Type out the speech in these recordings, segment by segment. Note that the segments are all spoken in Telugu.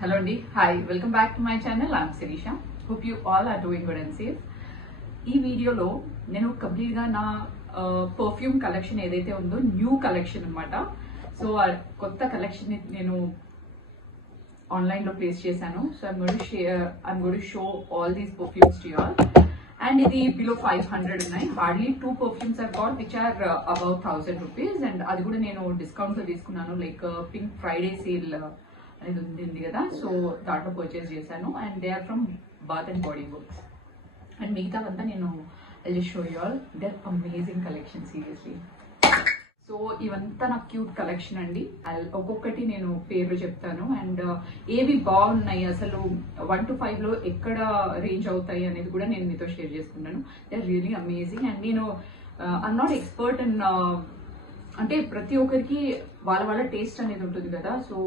Hello Andy. Hi, welcome back to my channel. I'm Sirisha. Hope you all are doing good and safe. ఈ వీడియోలో నేను కంప్లీట్గా నా పర్ఫ్యూమ్ కలెక్షన్ ఏదైతే ఉందో న్యూ కలెక్షన్ అనమాట. సో కొత్త కలెక్షన్ నేను ఆన్లైన్లో ప్లేస్ చేశాను. So I'm going to show all these perfumes to you all. And ఇది బిలో 500 ఉన్నాయి. Hardly 2 perfumes I got which are above 1000 rupees. And అది కూడా నేను డిస్కౌంట్ లో తీసుకున్నాను. లైక్ పింక్ ఫ్రైడే సేల్ అనేది ఉంది కదా, సో దాంట్లో పర్చేస్ చేశాను. And they are from Bath and body works. And మిగతావంతా నేను I just show you all. They are amazing collection seriously. So ఇవంతా నాకు క్యూట్ కలెక్షన్ అండి. ఒక్కొక్కటి నేను పేర్లు చెప్తాను అండ్ ఏవి బాగున్నాయి, అసలు 1 to 5 లో ఎక్కడ రేంజ్ అవుతాయి అనేది కూడా నేను మీతో షేర్ చేసుకుంటాను. They are really amazing. And నేను ఐఎమ్ నాట్ ఎక్స్పర్ట్ ఇన్, అంటే ప్రతి ఒక్కరికి వాళ్ళ టేస్ట్ అనేది ఉంటుంది కదా. సో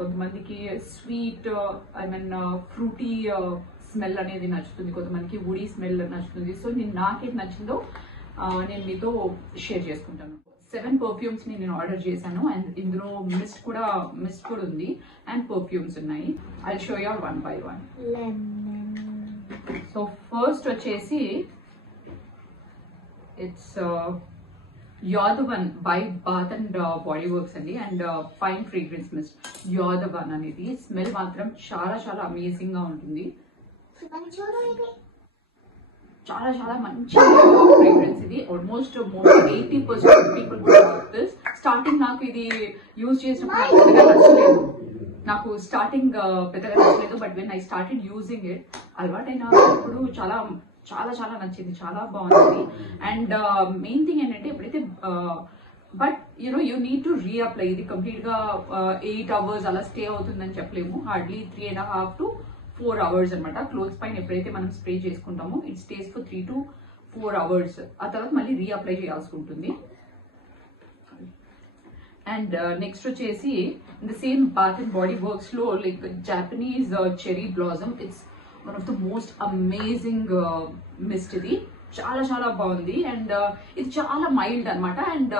కొంతమందికి sweet I mean fruity smell అనేది నచ్చుతుంది, కొంతమందికి వుడీ స్మెల్ నచ్చుతుంది. సో నాకేం నచ్చిందో నేను మీతో షేర్ చేసుకుంటాను. 7 పర్ఫ్యూమ్స్ ని నేను ఆర్డర్ చేశాను. అండ్ ఇందులో మిస్ట్ కూడా ఉంది అండ్ పర్ఫ్యూమ్స్ ఉన్నాయి. I show you all 1 by 1. So first వచ్చేసి it's You're the One by Bath and Body Works అండి. And fine fragrance mist You're the One అనేది స్మెల్ మాత్రం చాలా చాలా అమేజింగ్ గా ఉంటుంది. చాలా చాలా మంచి ఫ్రేగ్రెన్స్ ఇది. ఆల్మోస్ట్ 80% పీపుల్ కూడా లవ్ దిస్. స్టార్టింగ్ నాకు ఇది యూజ్ చేసినప్పుడు పెద్దగా నచ్చలేదు. నాకు స్టార్టింగ్ పెద్దగా నచ్చలేదు. But when I started using it, అలవాటైనప్పుడు చాలా చాలా చాలా నచ్చింది, చాలా బాగుంది. అండ్ మెయిన్ థింగ్ ఏంటంటే ఎప్పుడైతే but you need to reapply. ఇది కంప్లీట్ గా 8 hours అలా స్టే అవుతుందని చెప్పలేము. హార్డ్లీ 3.5 to 4 hours అనమాట. క్లోత్స్ పైన ఎప్పుడైతే మనం స్ప్రే చేసుకుంటామో it stays for 3 to 4 hours. ఆ తర్వాత మళ్ళీ రీఅప్లై చేయాల్సి ఉంటుంది. అండ్ నెక్స్ట్ వచ్చేసి the same Bath and body works లో like Japanese cherry blossom. It's one of the most amazing mist. ఇది చాలా చాలా బాగుంది. అండ్ ఇది చాలా మైల్డ్ అనమాట. అండ్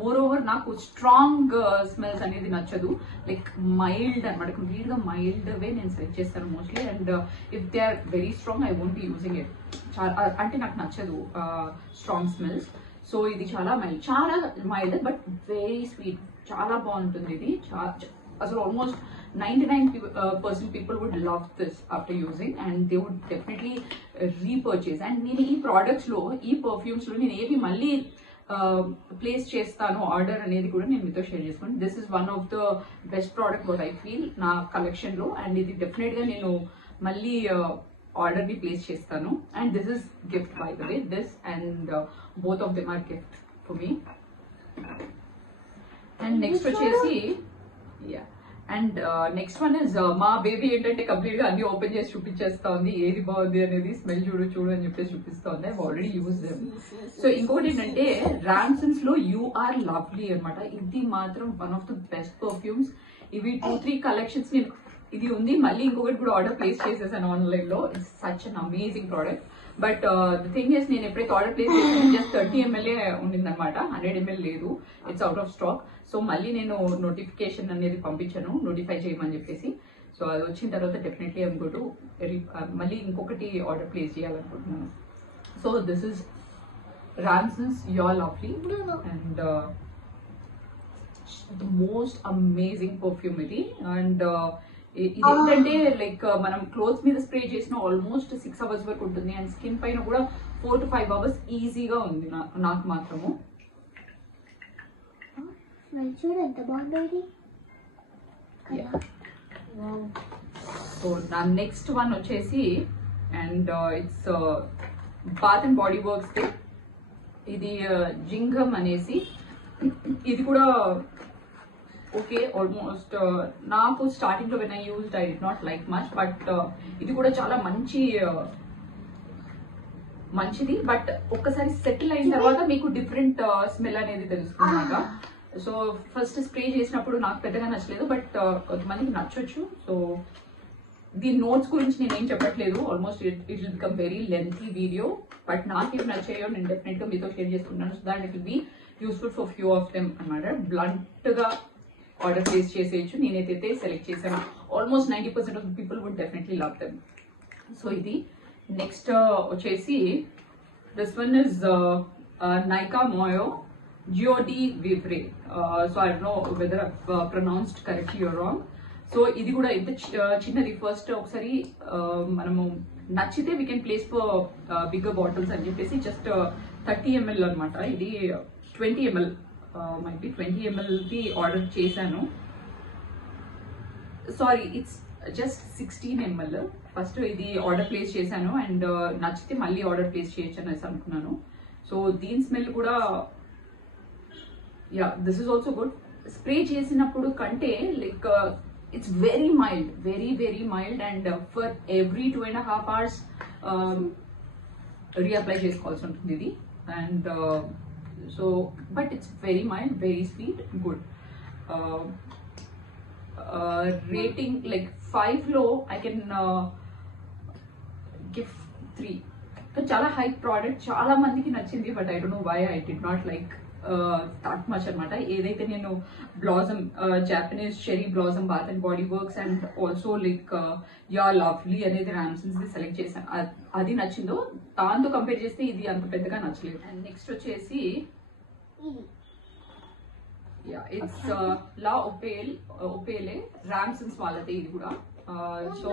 మోర్ ఓవర్ నాకు స్ట్రాంగ్ స్మెల్స్ అనేది నచ్చదు. లైక్ మైల్డ్ అనమాట, కంప్లీట్ గా మైల్డ్ వే నేను సెలెక్ట్ చేస్తాను mostly. And if they are very strong I won't be using it. అంటే నాకు నచ్చదు స్ట్రాంగ్ స్మెల్స్. సో ఇది చాలా మైల్డ్ బట్ వెరీ స్వీట్, చాలా బాగుంటుంది ఇది. అసలు almost 99% people would love this after using and they would definitely repurchase. And నేను ఈ products లో, ఈ perfumes లో నేను ఏవి మళ్ళీ ప్లేస్ చేస్తాను ఆర్డర్ అనేది కూడా నేను మీతో షేర్ చేసుకుంటాను. This is one of the best product what I feel నా కలెక్షన్ లో. అండ్ ఇది డెఫినెట్ గా నేను మళ్ళీ ఆర్డర్ ని ప్లేస్ చేస్తాను. And this is gift by the way. This and both of them are gift for me. And next వచ్చేసి అండ్ నెక్స్ట్ వన్ ఇస్ మా బేబీ ఏంటంటే కంప్లీట్ గా అన్ని ఓపెన్ చేసి చూపించేస్తా ఉంది, ఏది బాగుంది అనేది. స్మెల్ చూడు అని చెప్పేసి చూపిస్తా ఉంది. I already use them. So ఇంకోటి ఏంటంటే రాన్సన్స్ లో యూ ఆర్ లవ్లీ అనమాట. ఇది మాత్రం one of the best perfumes. ఇవి 2-3 కలెక్షన్స్ ఇది ఉంది. మళ్ళీ ఇంకొకటి కూడా ఆర్డర్ ప్లేస్ చేసేసాను ఆన్లైన్ లో. It's such an amazing product. But the thing is నేను ఎప్పుడైతే ఆర్డర్ ప్లేస్ చేసాను జస్ట్ 30 ml ఉండిందనమాట. 100 ml లేదు. It's out of stock. So మళ్ళీ నేను నోటిఫికేషన్ అనేది పంపించాను నోటిఫై చేయమని చెప్పేసి. సో అది వచ్చిన తర్వాత డెఫినెట్లీ ఐమ్ గో టు మళ్ళీ ఇంకొకటి ఆర్డర్ ప్లేస్ చేయాలనుకుంటున్నాను. So this is Ransons your lovely and the most amazing perfume ఇది. అండ్ ఇది ఏంటంటే లైక్ మనం క్లోత్స్ మీద స్ప్రే చేసిన ఆల్మోస్ట్ 6 hours వరకు ఉంటుంది. అండ్ స్కిన్ పైన కూడా 4 to 5 hours ఈజీగా ఉంది నాకు మాత్రము. సో నా నెక్స్ట్ వన్ వచ్చేసి and it's bath and body works. ఇది జింగమ్ అనేసి. ఇది కూడా ఓకే ఆల్మోస్ట్ నాకు స్టార్టింగ్ లో when I used I did not like much. But ఇది కూడా చాలా మంచిది. బట్ ఒక్కసారి సెటిల్ అయిన తర్వాత మీకు డిఫరెంట్ స్మెల్ అనేది తెలుస్తుంది. సో ఫస్ట్ స్ప్రే చేసినప్పుడు నాకు పెద్దగా నచ్చలేదు. బట్ కొంతమందికి నచ్చొచ్చు. సో దీని నోట్స్ గురించి నేనేం చెప్పట్లేదు. Almost it will become very lengthy video. But నాకేం నచ్చాయో నేను డెఫినెట్ గా మీతో షేర్ చేసుకుంటాను. So that it will be useful for few of them అనమాట. బ్లంట్ గా ఆర్డర్ ప్లేస్ చేసేయచ్చు. నేనైతే సెలెక్ట్ చేశాను. Almost 90% of people would definitely love them. So ఇది నెక్స్ట్ వచ్చేసి దిస్ వన్ ఇస్ నైకా మోయో జియోడి వివ్రే. So I don't know whether pronounced correctly or wrong. So ఇది కూడా ఇంత చిన్నది. ఫస్ట్ ఒకసారి మనము నచ్చితే we can place for bigger bottles అని చెప్పేసి జస్ట్ 30 ml అనమాట. ఇది 20 ml మైట్ బి 20 ml ది ఆర్డర్ చేశాను. Sorry, it's just 16 ml. First ఇది ఆర్డర్ ప్లేస్ చేశాను అండ్ నచ్చితే మళ్ళీ ఆర్డర్ ప్లేస్ చేయొచ్చు అనేసి అనుకున్నాను. సో దీని స్మెల్ కూడా yeah this is also good. Spray చేసినప్పుడు కంటే like it's very mild, very mild and for every 2.5 hours reapply చేసుకోవాల్సి ఉంటుంది ఇది. And so but it's very mild, very sweet, good. Rating like 5 లో ఐ కెన్ గివ్ 3. చాలా హై ప్రోడక్ట్, చాలా మందికి నచ్చింది. But I don't know why I did not like that much అనమాట. ఏదైతే నేను blossom Japanese cherry blossom bath and body works and also like yeah lovely అనేది రామ్సన్స్ ది సెలెక్ట్ చేశాను, అది నచ్చిందో దాంతో కంపేర్ చేస్తే ఇది అంత పెద్దగా నచ్చలేదు. అండ్ నెక్స్ట్ వచ్చేసి yeah it's La Opale Ramsons వాళ్ళదే ఇది కూడా. So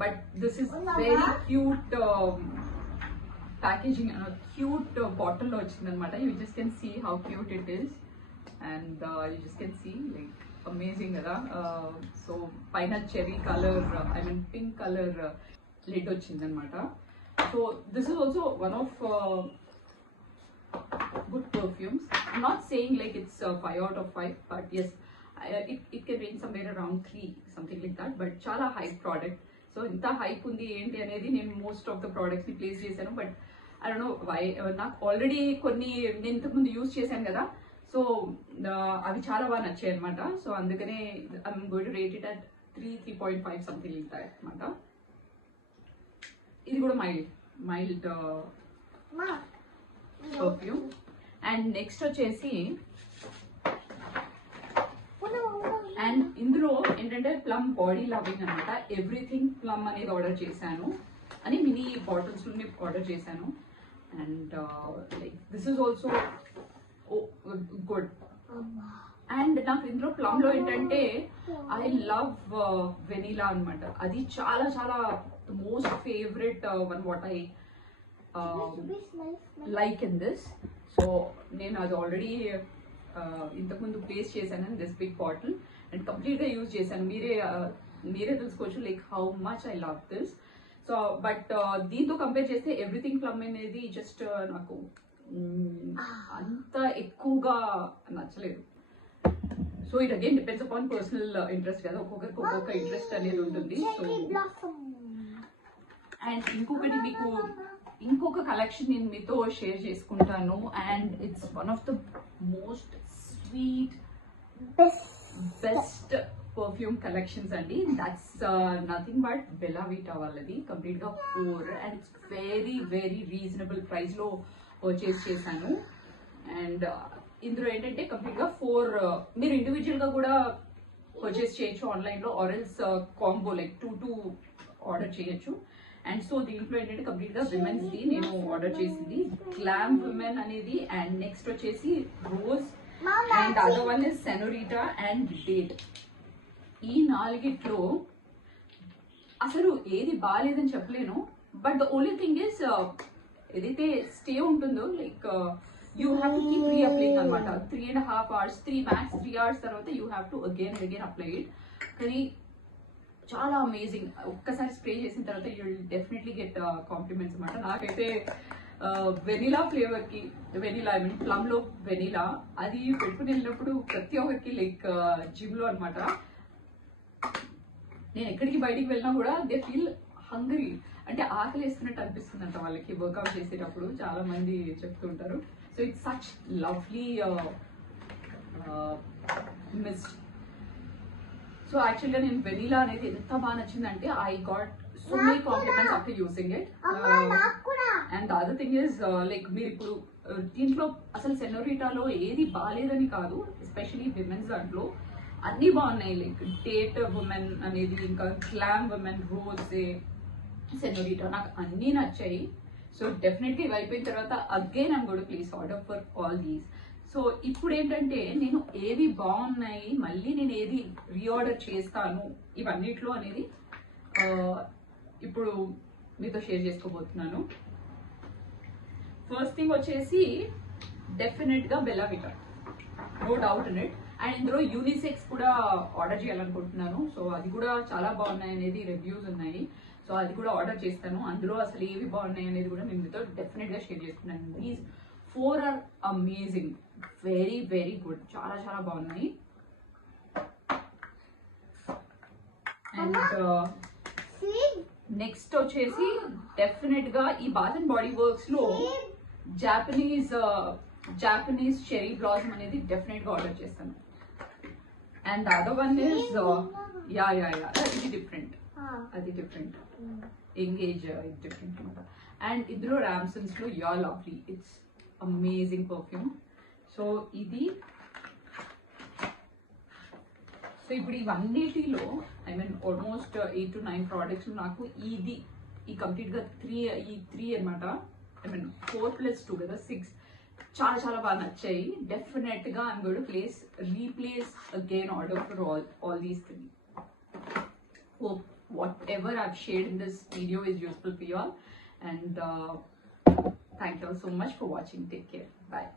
but this is very cute packaging, cute bottle లో వచ్చింది అనమాట. You just can see how cute it is and you just can see like amazing కదా. సో పైన cherry colour I mean pink colour lid వచ్చింది అనమాట. So this is also one of good perfumes. I'm not saying like it's 5 out of 5, but yes, it can range somewhere around 3, something like that. But chala hype product. So inta hype undi enti anedi nenu most of the products ni place chesanu, but I don't know why. నాకు already కొన్ని నేను ఇంతకు ముందు యూజ్ చేశాను కదా, సో అవి చాలా బాగా నచ్చాయి అనమాట. సో అందుకనే I'm going to rate it at 3.5 something like that అనమాట. ఇది కూడా మైల్డ్ పర్ఫ్యూమ్. అండ్ నెక్స్ట్ వచ్చేసి అండ్ ఇందులో ఏంటంటే ప్లమ్ బాడీ లవింగ్ అనమాట. ఎవ్రీథింగ్ ప్లమ్ అనేది ఆర్డర్ చేశాను అని మినీ బాటిల్స్ నుండి ఆర్డర్ చేశాను. And like this is also good. And నాకు ఇందులో ప్లమ్ లో ఏంటంటే ఐ లవ్ వెనిలా అనమాట. అది చాలా చాలా most favourite one what I like in this. So నేను అది ఆల్రెడీ ఇంతకుముందు ప్లేస్ చేశాను this big bottle and complete గా యూజ్ చేశాను. మీరే తెలుసుకోవచ్చు like how much I love this. So but దీంతో కంపేర్ చేస్తే ఎవ్రీథింగ్ ప్లమ్ అనేది జస్ట్ నాకు అంత ఎక్కువగా నచ్చలేదు. So it again depends upon personal interest కదా, ఒక్కొక్కరికి ఒక్కొక్క ఇంట్రెస్ట్ అనేది ఉంటుంది. సో అండ్ ఇంకొకటి మీకు ఇంకొక కలెక్షన్ నేను మీతో షేర్ చేసుకుంటాను. And it's one of the most sweet best perfume collections అండి. That's nothing but Bella Vita వాళ్ళది. కంప్లీట్ గా 4 and it's very reasonable price లో పర్చేస్ చేశాను. అండ్ ఇందులో ఏంటంటే కంప్లీట్ గా 4 మీరు ఇండివిజువల్ గా కూడా పర్చేస్ చేయొచ్చు ఆన్లైన్ లో, or else combo like 2 order చేయొచ్చు. అండ్ సో దీంట్లో ఏంటంటే కంప్లీట్ గా విమెన్స్ ది నేను ఆర్డర్ చేసింది గ్లామ్ విమెన్ అనేది. అండ్ నెక్స్ట్ వచ్చేసి rose and other one is senorita and date. ఈ 4 అసలు ఏది బాగాలేదని చెప్పలేను. But the only thing is ఏదైతే స్టే ఉంటుందో like you have to keep reapplying అనమాట. 3.5 hours, 3 max 3 hours తర్వాత you have to again and again apply it. కానీ చాలా అమేజింగ్. ఒక్కసారి స్ప్రే చేసిన తర్వాత you will definitely get compliments అనమాట. నాకైతే వెనిలా ఫ్లేవర్ కి వెనిలా ఐ మీన్ ప్లమ్ లో వెనిలా అది పెట్టుకుని వెళ్ళినప్పుడు ప్రతి ఒక్కరికి లైక్ జిమ్ లో అనమాట. నేను ఎక్కడికి బయటికి వెళ్ళినా కూడా దే ఫీల్ హంగరీ, అంటే ఆకలి వేస్తున్నట్టు అనిపిస్తుంది అంట వాళ్ళకి వర్కౌట్ చేసేటప్పుడు. చాలా మంది చెప్తూ ఉంటారు. So it's such lovely mist. So యాక్చువల్గా నేను వెనిలా అనేది ఎంత బాగా నచ్చిందంటే I got so many compliments after using it. And the other thing is like మీరు ఇప్పుడు దీంట్లో అసలు సెనోరిటాలో ఏది బాగాలేదని కాదు, ఎస్పెషలీ విమెన్స్ దాంట్లో అన్ని బాగున్నాయి. లైక్ డేట్ ఉమెన్ అనేది, ఇంకా గ్లామ్ ఉమెన్, రోజే, సెనోరిటా, నాకు అన్నీ నచ్చాయి. సో డెఫినెట్లీ ఇవి అయిపోయిన తర్వాత again I'm going to place order for all these. So ఇప్పుడు ఏంటంటే నేను ఏవి బాగున్నాయి, మళ్ళీ నేను ఏది రీఆర్డర్ చేస్తాను ఇవన్నిట్లో అనేది ఇప్పుడు మీతో షేర్ చేసుకోబోతున్నాను. ఫస్ట్ థింగ్ వచ్చేసి డెఫినెట్ గా Bella Vita, no doubt in it. And ఇందులో యూనిసెక్స్ కూడా ఆర్డర్ చేయాలనుకుంటున్నాను. సో అది కూడా చాలా బాగున్నాయి అనేది రివ్యూస్ ఉన్నాయి. సో అది కూడా ఆర్డర్ చేస్తాను. అందులో అసలు ఏవి బాగున్నాయి అనేది కూడా నేను మీతో డెఫినెట్ గా షేర్ చేసుకున్నాను. These 4 are amazing, very very good, చాలా చాలా బాగున్నాయి. అండ్ నెక్స్ట్ వచ్చేసి డెఫినెట్ గా ఈ బాత్ అండ్ బాడీ వర్క్స్ లో జాపనీస్ చెరీ బ్లాసమ్ అనేది డెఫినెట్ గా ఆర్డర్ చేస్తాను. And other one is yeah ఇది డిఫరెంట్, అది డిఫరెంట్, ఎంగేజ్ డిఫరెంట్ అనమాట. అండ్ ఇందులో రామ్సన్స్ లో yeah lovely, it's amazing perfume. So ఇది, సో ఇప్పుడు ఇవన్నిటిలో I mean almost 8 to 9 products నాకు ఈ కంప్లీట్ గా 3 అనమాట. ఐ మీన్ 4 + 2 కదా, 6 చాలా చాలా బాగా నచ్చాయి. డెఫినెట్ గా I'm going to replace again order for all these 3. Hope whatever I've shared in this video is useful for you all, and thank you all so much for watching. Take care. Bye.